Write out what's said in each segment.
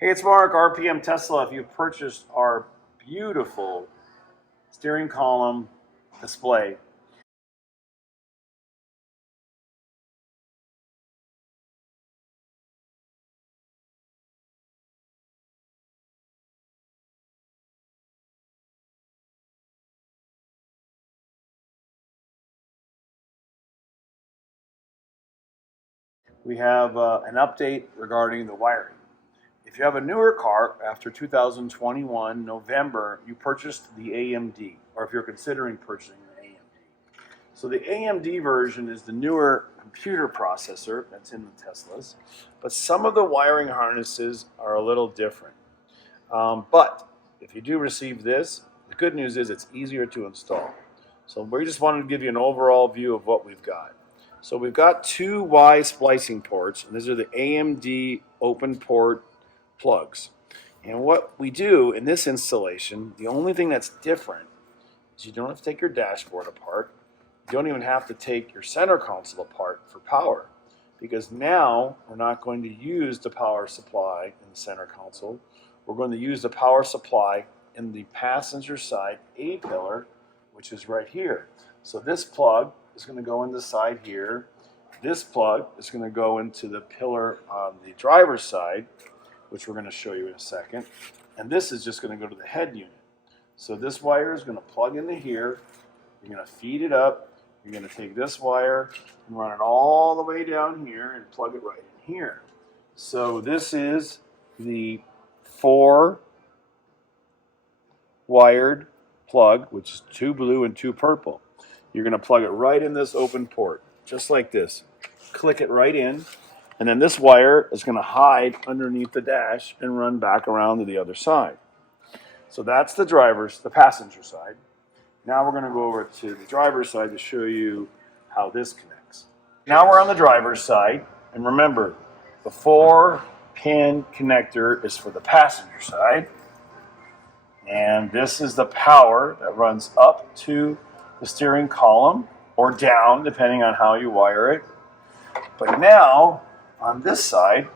Hey, it's Mark, RPM Tesla. If you've purchased our beautiful steering column display, we have an update regarding the wiring. If you have a newer car after 2021 November, you purchased the AMD, or if you're considering purchasing an AMD. So the AMD version is the newer computer processor that's in the Teslas, but some of the wiring harnesses are a little different. But if you do receive this, the good news is it's easier to install. So we just wanted to give you an overall view of what we've got. So we've got two Y splicing ports, and these are the AMD open port plugs. And what we do in this installation, the only thing that's different is you don't have to take your dashboard apart. You don't even have to take your center console apart for power, because now we're not going to use the power supply in the center console. We're going to use the power supply in the passenger side A pillar, which is right here. So this plug is going to go in the side here. This plug is going to go into the pillar on the driver's side, which we're going to show you in a second. And this is just going to go to the head unit. So this wire is going to plug into here. You're going to feed it up. You're going to take this wire and run it all the way down here and plug it right in here. So this is the 4 wired plug, which is 2 blue and 2 purple. You're going to plug it right in this open port, just like this. Click it right in, and then this wire is going to hide underneath the dash and run back around to the other side. So that's the passenger side. Now we're going to go over to the driver's side to show you how this connects. Now we're on the driver's side, and remember, the 4-pin connector is for the passenger side, and this is the power that runs up to the steering column or down, depending on how you wire it. But now, on this side,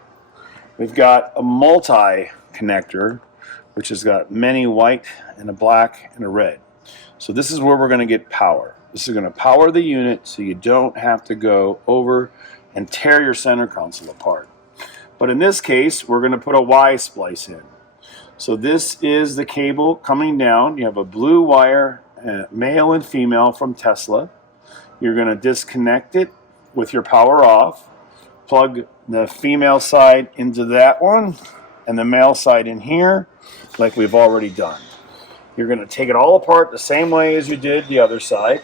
we've got a multi-connector, which has got many white and a black and a red. So this is where we're going to get power. This is going to power the unit so you don't have to go over and tear your center console apart. But in this case, we're going to put a Y splice in. So this is the cable coming down. You have a blue wire, male and female from Tesla. You're going to disconnect it with your power off. Plug the female side into that one and the male side in here, like we've already done. You're going to take it all apart the same way as you did the other side.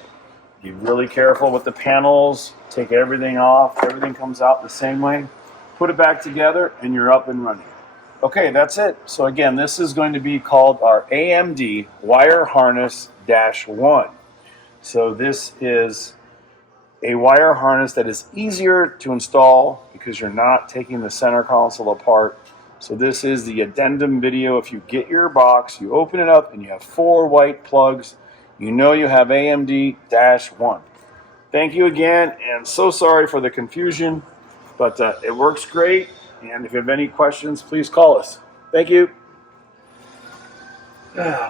Be really careful with the panels. Take everything off. Everything comes out the same way. Put it back together and you're up and running. Okay, that's it. So again, this is going to be called our AMD Wire Harness -1. So this is a wire harness that is easier to install because you're not taking the center console apart. So this is the addendum video. If you get your box, you open it up and you have 4 white plugs, you know you have AMD-1. Thank you again, and so sorry for the confusion, but it works great. And if you have any questions, please call us. Thank you.